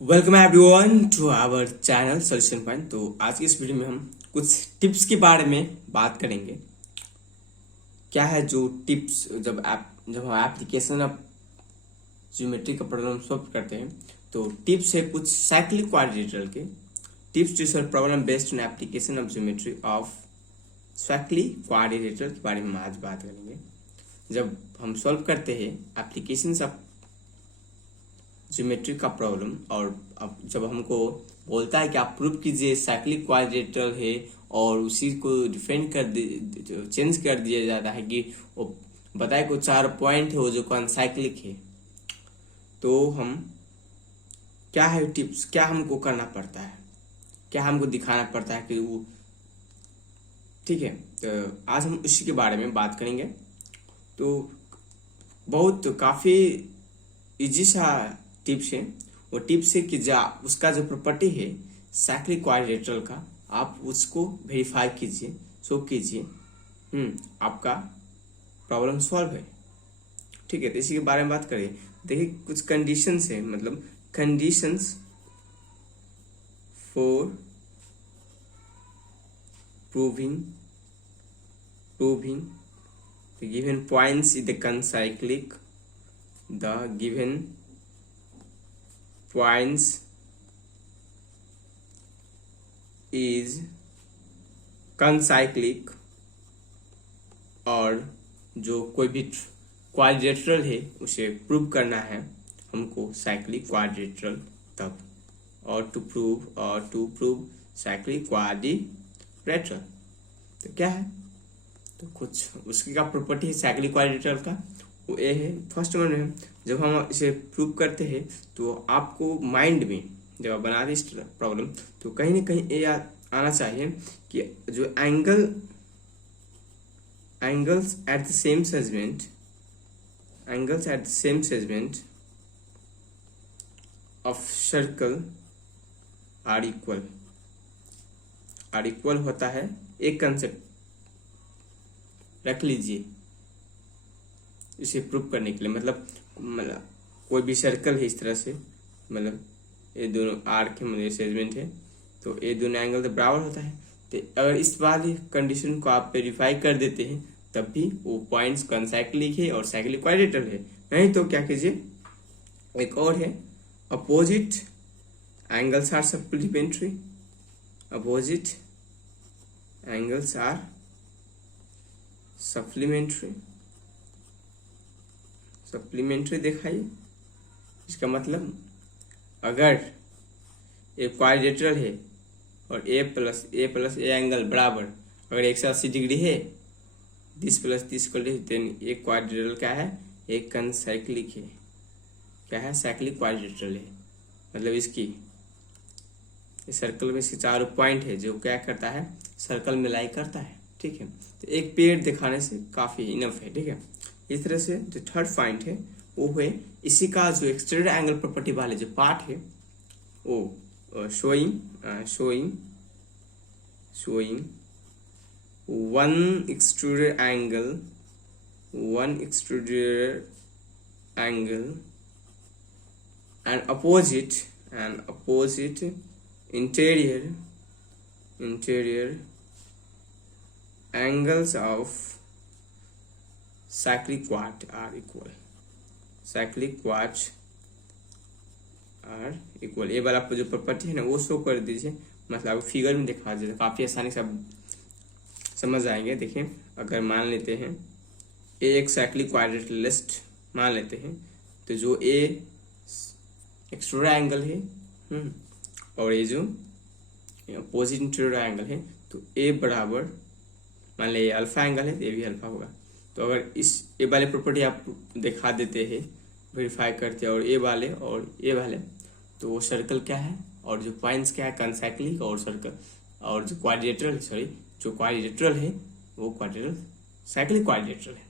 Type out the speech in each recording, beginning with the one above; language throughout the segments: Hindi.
Welcome everyone to our channel solution point. तो आज की इस वीडियो में हम कुछ टिप्स के बारे में बात करेंगे। क्या है जो टिप्स, जब हम एप्लीकेशन ऑफ ज्योमेट्री का प्रॉब्लम सॉल्व करते हैं तो टिप्स है कुछ साइक्लिक क्वाड्रिलेटरल के tips to solve problem based on application of geometry of cyclic quadrilateral के बारे में हम आज बात करेंगे। जब हम सॉल्व करते हैं एप्लीकेशन ऑफ ज्योमेट्री का प्रॉब्लम और अब जब हमको बोलता है कि आप प्रूव कीजिए साइक्लिक क्वाड्रिलेटरल है और उसी को डिफेंड चेंज कर दिया जाता है कि वो बताए को 4 पॉइंट है वो जो कॉन्साइक्लिक है, तो हम क्या है टिप्स, क्या हमको करना पड़ता है, क्या हमको दिखाना पड़ता है कि वो ठीक है। तो आज हम उसी के बारे में बात करेंगे। तो बहुत काफ़ी इजी सा टिप्स है। वो टिप्स है कि उसका जो प्रॉपर्टी है साइक्लिक क्वाड्रिलेटरल का, आप उसको वेरीफाई कीजिए, शो कीजिए, आपका प्रॉब्लम सॉल्व है। ठीक है, तो इसी के बारे में बात करें। देखिए कुछ कंडीशंस है, मतलब conditions for proving the given points in the concyclic, the given points is concyclic, और जो कोई भी क्वाड्रिलेटरल है उसे प्रूव करना है हमको साइक्लिक क्वाड्रिलेटरल तब, और टू प्रूव साइक्लिक क्वाड्रिलेटरल। तो क्या है, तो कुछ उसकी का प्रॉपर्टी है साइक्लिक क्वाड्रिलेटरल का, वो ये है। फर्स्ट वन है, जब हम इसे प्रूव करते हैं तो आपको माइंड में जब आप बनाते इस प्रॉब्लम तो कहीं ना कहीं ये आना चाहिए कि जो angles at the same segment of circle are equal होता है। एक कंसेप्ट रख लीजिए इसे प्रूव करने के लिए, मतलब कोई भी सर्कल है इस तरह से, मतलब ये दोनों आर्क है, मतलब सेगमेंट है, तो ये दोनों एंगल तो बराबर होता है। तो अगर इस वाली कंडीशन को आप वेरीफाई कर देते हैं तब भी वो पॉइंट्स कॉन्साइक्लिक है और साइक्लिक क्वाड्रिलेटरल है। नहीं तो क्या कीजिए, एक और है, opposite angles are supplementary, opposite angles are supplementary दिखाइए। इसका मतलब अगर ए क्वाड्रिलेटरल है और ए प्लस ए एंगल बराबर अगर 180 डिग्री है, 30 प्लस 30 इक्वल है, देन एक क्वाड्रिलेटरल क्या है, एक कनसाइक्लिक है। क्या है, साइक्लिक क्वाड्रिलेटरल है। मतलब इसकी इस सर्कल में इसके चारों पॉइंट है जो क्या करता है, सर्कल में लाई करता है। ठीक है, तो एक पेड़ दिखाने से काफी इनफ है। ठीक है, इस तरह से जो थर्ड पॉइंट है वो है इसी का जो एक्सटेंडेड एंगल प्रॉपर्टी वाले जो पार्ट है वो showing one extruded angle and opposite interior angles of cyclic quad are equal। ये वाला आपको जो प्रॉपर्टी है ना वो शो कर दीजिए, मतलब फिगर में दिखा दीजिए, काफी आसानी से आप समझ आएंगे। देखिए अगर मान लेते हैं ए एक साइक्लिक क्वाड्रिलेटरलिस्ट मान लेते हैं, तो जो ए एक्सट्रूडेड एंगल है और ये जो अपोजिट इंटीरियर एंगल है, तो ए बराबर मान लिया अल्फा एंगल है तो ये भी अल्फा होगा। तो अगर इस ए वाले प्रॉपर्टी आप दिखा देते हैं, वेरीफाई करते हैं, और ए वाले, तो वो सर्कल क्या है और जो पॉइंट्स क्या है कॉन्साइक्लिक, और सर्कल और जो क्वाड्रिलेटरल है वो क्वाड्रिलेटरल साइक्लिक क्वाड्रिलेटरल है।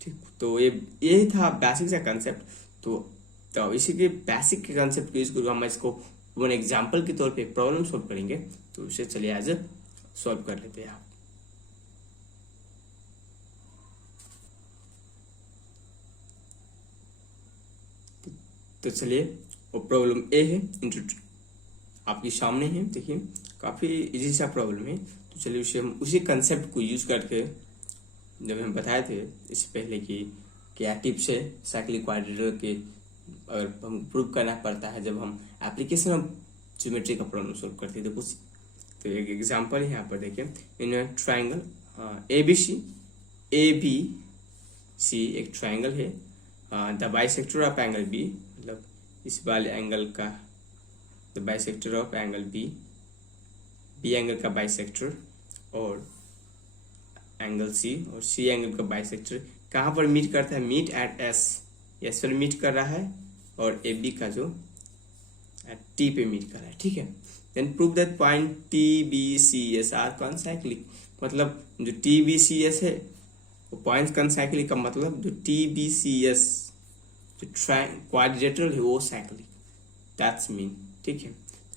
ठीक, तो ये था बेसिक सा कंसेप्ट। तो इसी के बेसिक के कंसेप्ट को यूज करके हम इसको वन एग्जांपल के तौर पे प्रॉब्लम सॉल्व करेंगे। तो इसे चलिए आज सॉल्व कर लेते हैं आप। तो चलिए और प्रॉब्लम ए है आपके सामने है, देखिए काफ़ी इजी सा प्रॉब्लम है। तो चलिए उसे हम उसी कंसेप्ट को यूज़ करके, जब हम बताए थे इससे पहले कि क्या टिप्स है साइक्लिक क्वाड्रेटर के, अगर हम प्रूव करना पड़ता है जब हम एप्लीकेशन ऑफ ज्योमेट्री का प्रॉब्लम सॉल्व करते हैं। देखो तो एक एग्जांपल है यहाँ पर, देखिए in triangle A B C एक ट्राइंगल है, the bisector of angle B, मतलब इस वाले एंगल का the bisector of angle B angle का बाइसेक्टर, और एंगल सी और सी एंगल का बाइसेक्टर कहाँ पर मीट करता है, मीट एट एस पर मीट कर रहा है, और ए बी का जो टी पे मीट कर रहा है, ठीक है। Then prove that point T B C S are concyclic, मतलब जो टी बी सी एस है वो पॉइंट कॉन्साइक्लिक का मतलब जो टी बी सी एस जो क्वाड्रिलेटरल है वो साइक्लिक, दैट्स मीन, ठीक है।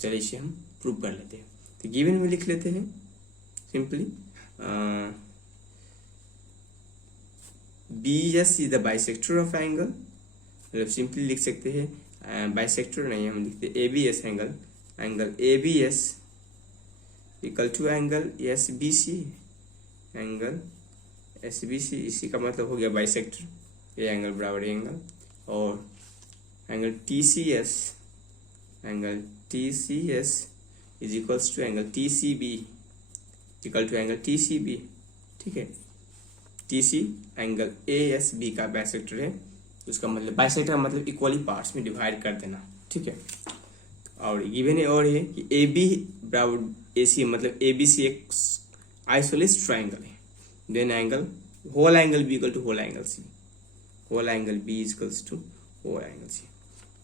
चलिए इसे हम प्रूव कर लेते हैं। तो गिवन में लिख लेते हैं simply, B S is the bisector of angle, मतलब सिंपली लिख सकते हैं बाइसेक्टर नहीं, हम लिखते A B S angle, angle A B S equal to angle S B C, angle S B C, इसी का मतलब हो गया बाइसेक्टर, ये एंगल बराबर एंगल, और angle T C S, angle T C S is equals to angle T C B, equal to angle T C B, ठीक है। T C angle A S B का बाइसेक्टर है, उसका मतलब बाइसेक्टर का मतलब इक्वली पार्ट्स में डिवाइड कर देना, ठीक है। और गिवन है और है कि ए बी बराबर ए सी, मतलब ए बी सी एक आइसोलेस ट्राइंगल है, then angle whole angle B equal to whole angle C, whole angle B equals to whole angle C.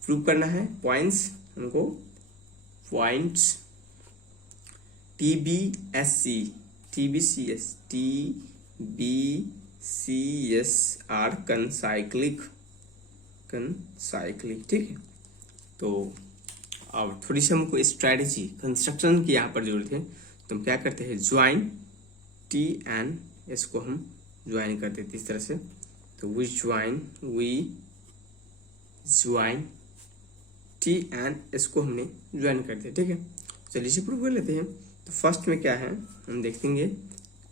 Prove करना है पॉइंट्स, हमको points T B S C, T B C S, T B C S are concyclic, ठीक है। तो अब थोड़ी सी हमको स्ट्रैटेजी कंस्ट्रक्शन की यहाँ पर जरूरत है, तो हम क्या करते हैं, ज्वाइन टी एंड एस को हम ज्वाइन कर देते इस तरह से, तो we join T and S को हमने ज्वाइन कर दिया, ठीक है। चलिए इसे प्रूव कर लेते हैं। तो फर्स्ट में क्या है हम देखेंगे,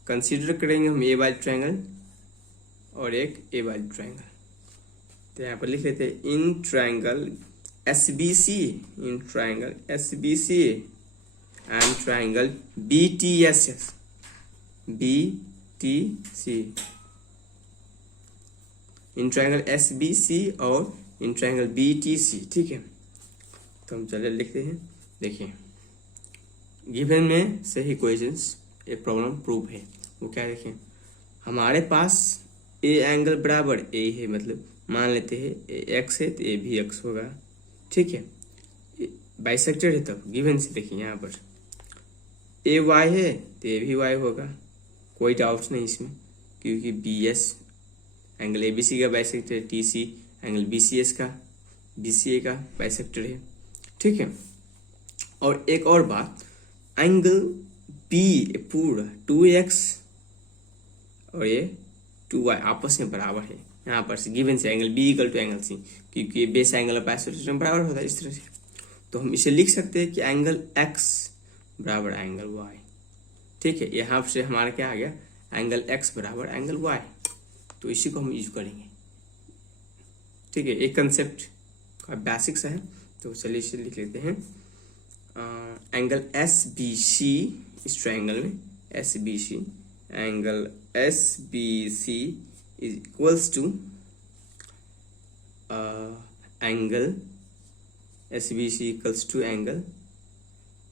कंसीडर करेंगे हम ए वाली ट्रायंगल और एक ए वाली ट्रायंगल, तो यहाँ पर लिख लेते हैं in triangle S B C, in triangle S B C and triangle B T S S, B T C, in triangle S B C और in triangle B T C, ठीक है। तो हम चले लिखते हैं, देखिए गिवन में से ही क्वेश्चंस एक प्रॉब्लम प्रूव है, वो क्या देखें, हमारे पास ए एंगल बराबर ए है, मतलब मान लेते हैं ए एक्स है तो ए भी एक्स होगा, ठीक है। बाइसेक्टर है, तब गिवन से देखिए यहाँ पर ए वाई है तो ए भी वाई होगा, कोई डाउट नहीं इसमें, क्योंकि B S angle A B C का बाइसेक्टर है, T C angle B C S का बी सी ए का बाइसेक्टर है, ठीक है। और एक और बात, एंगल बी पूरा 2x और ये 2y आपस में बराबर है, यहाँ पर से गिवन से angle B equal to angle C, क्योंकि बेस एंगल ऑफ आइसोसेलेस बराबर होता है इस तरह से, तो हम इसे लिख सकते हैं कि एंगल x बराबर एंगल y, ठीक है। यहाँ से हमारा क्या आ गया, एंगल x बराबर एंगल y, तो इसी को हम यूज करेंगे, ठीक है। एक कंसेप्ट का बेसिक्स है, तो चलिए इसे लिख लेते हैं, एंगल एस बी सी, इस ट्रायंगल में S B C, angle S B C is equals to angle S B C equals to angle,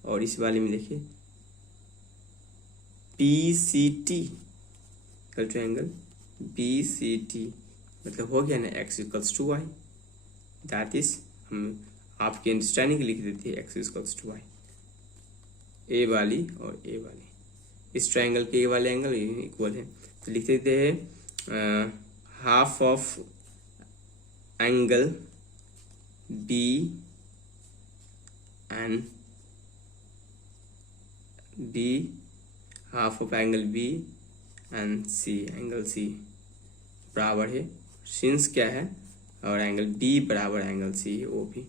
और इस वाले में देखिए P C T equal to angle B C T, मतलब हो गया ना X equals to Y, that is हम आपके अंडरस्टैंडिंग के लिख देते हैं X equals to Y, A वाली और ए वाली, इस ट्रायंगल के ए वाले एंगल इक्वल है, तो लिख देते हैं half of angle B and B, half of angle B and C, angle C बराबर है सिंस क्या है, और एंगल बी बराबर एंगल सी है वो भी,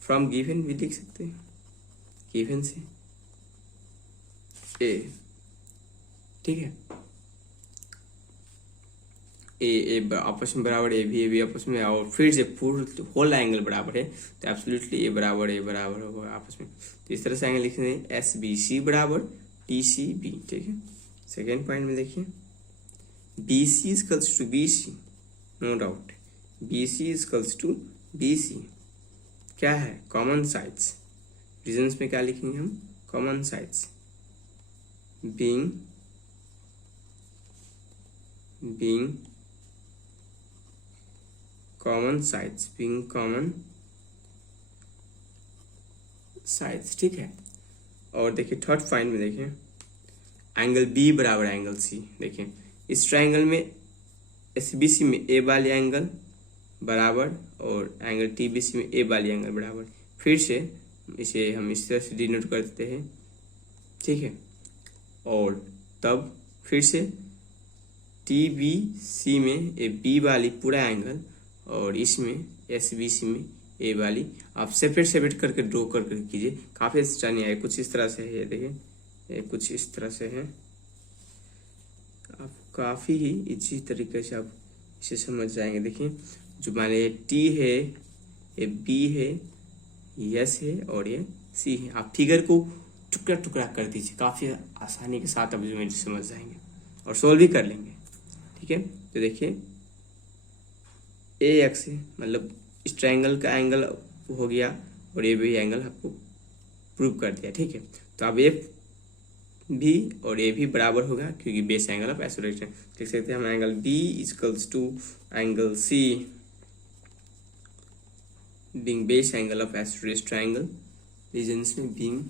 फ्रॉम गिवन भी लिख सकते हैं, गिवन से ए, ठीक है। ए आपस में बराबर, ए भी आपस में, और फिर से फुल होल एंगल बराबर है तो एब्सोल्युटली ए बराबर होगा आपस में। तो इस तरह से एंगल लिखेंगे एस बी सी बराबर टी सी बी, ठीक है। सेकेंड पॉइंट में देखिए B C equals to B C, no doubt B C equals to B C क्या है, कॉमन साइड्स। रीजन्स में क्या लिखेंगे हम, common sides being common sides, being common sides, ठीक है। और देखिए थर्ड पॉइंट में देखिए एंगल बी बराबर एंगल सी। देखिए इस ट्राइंगल में एस बी सी में ए वाली एंगल बराबर और एंगल टी बी सी में ए वाली एंगल बराबर। फिर से इसे हम इस तरह से डिनोट कर देते हैं, ठीक है। और तब फिर से टी बी सी में ए बी वाली पूरा एंगल और इसमें एस बी सी में ए वाली, आप सेपरेट करके ड्रॉ करके कीजिए, काफ़ी अच्छा नहीं आए। कुछ इस तरह से है, ये देखिए ये कुछ इस तरह से है। आप काफ़ी ही इजी तरीके से आप इसे समझ जाएंगे। देखिए जो मान लीजिए टी है, ये बी है, यस है और ये सी है। आप फिगर को टुकड़ा टुकड़ा कर दीजिए, काफ़ी आसानी के साथ आप इसमें समझ जाएंगे और सोल्व भी कर लेंगे, ठीक है। तो देखिए ए एक्स है, मतलब इस ट्रायंगल का एंगल हो गया और ये भी एंगल आपको प्रूव कर दिया, ठीक है। तो अब ए भी और ए भी बराबर होगा क्योंकि बेस एंगल ऑफ आइसोलेशन। लिख सकते हैं हम angle B equals to angle C being base angle of isolated triangle, reasons में being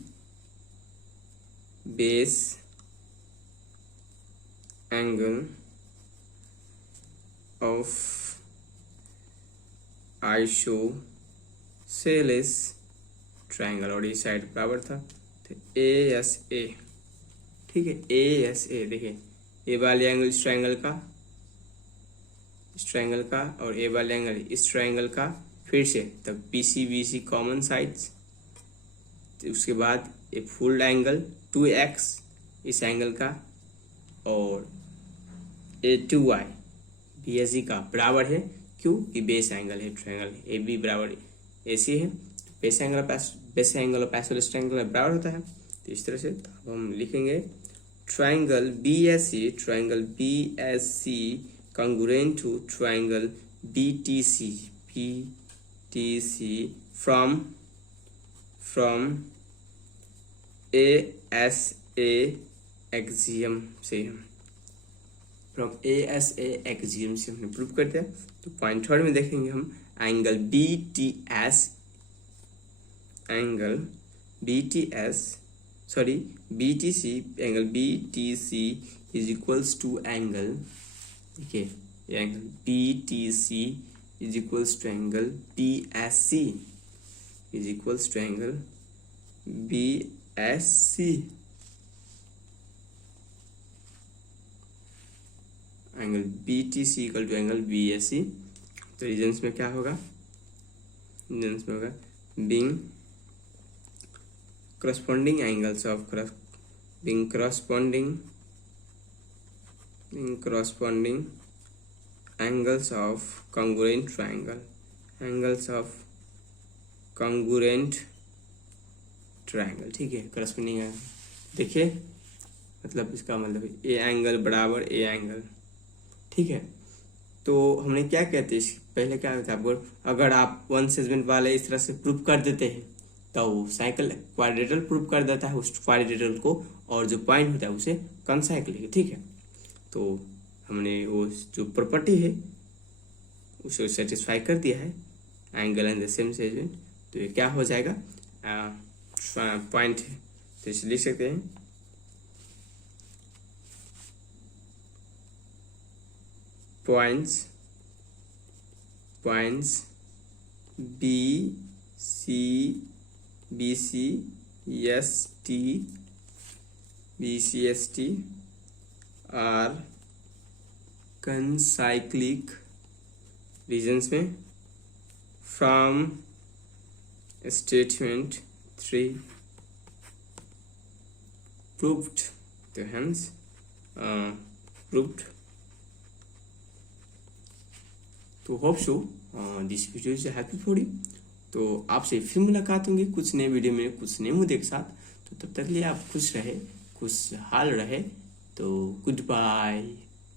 base angle of isosceles triangle, और ये साइड बराबर था तो ए एस ए, ठीक है। ए एस ए देखिए ए वाले एंगल इस ट्रायंगल का और ए वाले एंगल इस ट्रायंगल का, फिर से तब P C B C common sides, तो उसके बाद ए फुल एंगल 2x इस एंगल का और A to Y B S C का बराबर है, क्यों कि बेस एंगल है ट्रायंगल ए बी बराबर ए सी है, base angle of isosceles triangle बराबर होता है। तो इस तरह से अब हम लिखेंगे triangle B S C congruent to triangle BTC from ASA axiom से, फ्रॉम ASA axiom से हमने प्रूव कर दिया। तो पॉइंट थर्ड में देखेंगे हम angle BTC angle BTC is equals to angle, देखिए ये angle BTC is equals to angle BSC is equals to angle BSC, angle BTC equal to angle BSC। तो रीजन्स में क्या होगा, रीजन्स में होगा being corresponding angles of being corresponding angles of congruent triangle, ठीक है। corresponding angle देखिए मतलब इसका मतलब ए एंगल बराबर ए एंगल, ठीक है। तो हमने क्या कहते हैं पहले क्या होता है आपको, अगर आप वन सेगमेंट वाले इस तरह से प्रूफ कर देते हैं तो साइकिल क्वाड्रेटल प्रूव कर देता है उस क्वाड्रेटल को, और जो पॉइंट होता है उसे कॉन्साइक्लिक, ठीक है। तो हमने वो जो प्रॉपर्टी है उसे सेटिस्फाई कर दिया है, angle and the same segment. तो ये क्या हो जाएगा, पॉइंट है, तो इसे लिख सकते हैं points BCST are concyclic regions में from स्टेटमेंट 3 proved, तो hence proved. तो hope so this video is helpful for you. तो आपसे फिर मुलाकात होंगी कुछ नए वीडियो में कुछ नए मुद्दे के साथ। तो तब तक लिए आप खुश रहे, खुशहाल रहे। तो गुड बाय।